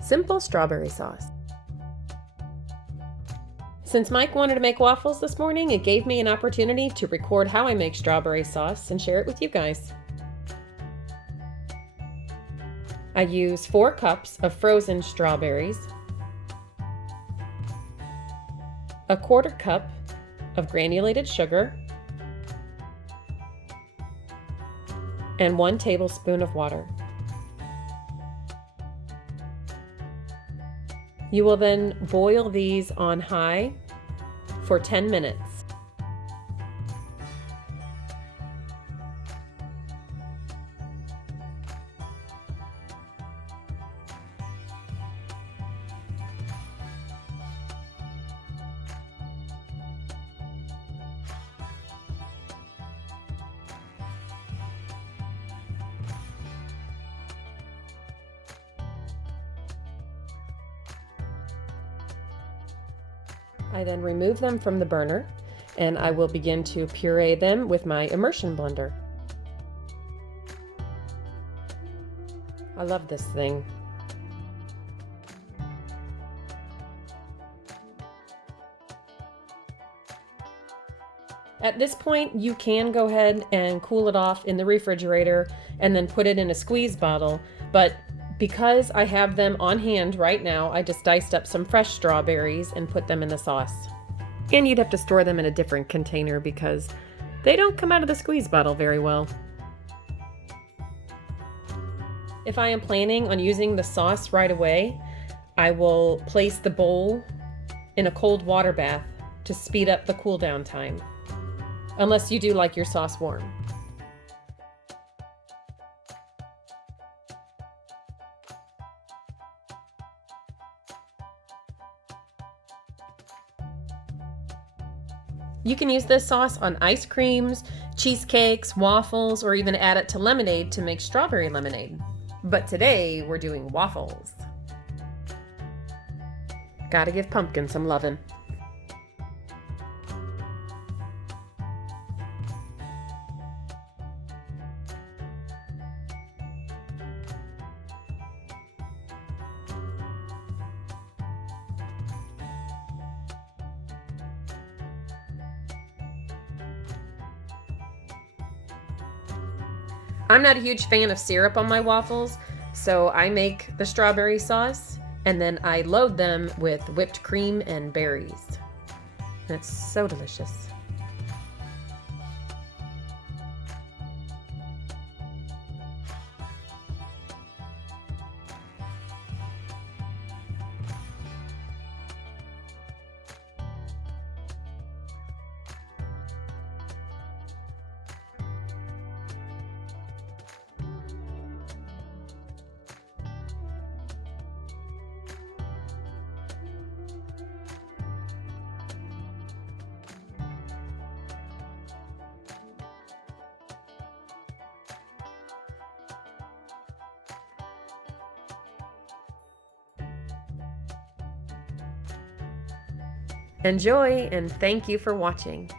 Simple strawberry sauce. Since Mike wanted to make waffles this morning, it gave me an opportunity to record how I make strawberry sauce and share it with you guys. I use 4 cups of frozen strawberries, a 1/4 cup of granulated sugar, and 1 tablespoon of water. You will then boil these on high for 10 minutes. I then remove them from the burner and I will begin to puree them with my immersion blender. I love this thing. At this point, you can go ahead and cool it off in the refrigerator and then put it in a squeeze bottle, but because I have them on hand right now, I just diced up some fresh strawberries and put them in the sauce. And you'd have to store them in a different container because they don't come out of the squeeze bottle very well. If I am planning on using the sauce right away, I will place the bowl in a cold water bath to speed up the cool down time, unless you do like your sauce warm. You can use this sauce on ice creams, cheesecakes, waffles, or even add it to lemonade to make strawberry lemonade. But today we're doing waffles. Gotta give pumpkin some lovin'. I'm not a huge fan of syrup on my waffles, so I make the strawberry sauce and then I load them with whipped cream and berries. And it's so delicious. Enjoy, and thank you for watching.